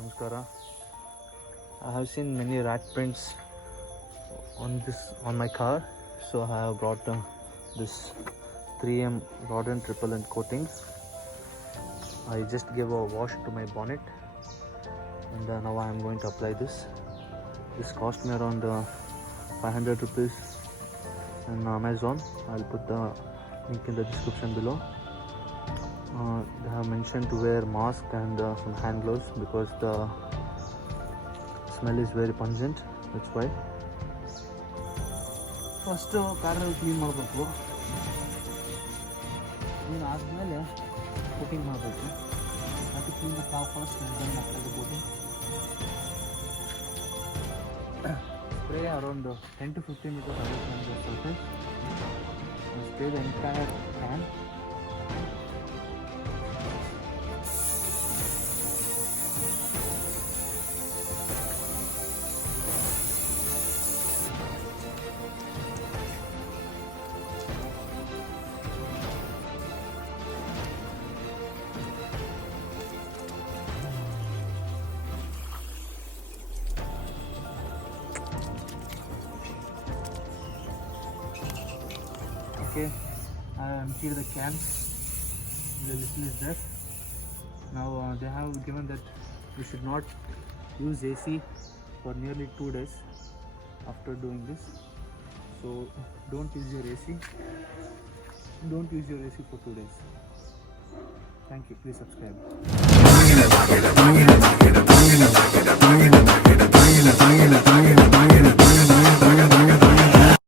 Namaskara. I have seen many rat prints on my car, so I have brought this 3M rodent repellent coatings. I just gave a wash to my bonnet, and now I am going to apply this. This cost me around 500 rupees on Amazon. I'll put the link in the description below. They have mentioned to wear mask and some hand gloves because the smell is very pungent. That's why. First car clean ಮಾಡಬೇಕು. clean ಆದ್ಮೇಲೆ coating ಮಾಡಬೇಕು. ಅದು clean the car first and then apply the coating. Spray around 10 to 15 meters away from the surface. Spray the entire can. Okay, I emptied the can. The little is there. Now they have given that you should not use AC for nearly 2 days after doing this. So don't use your AC. Don't use your AC for 2 days. Thank you. Please subscribe.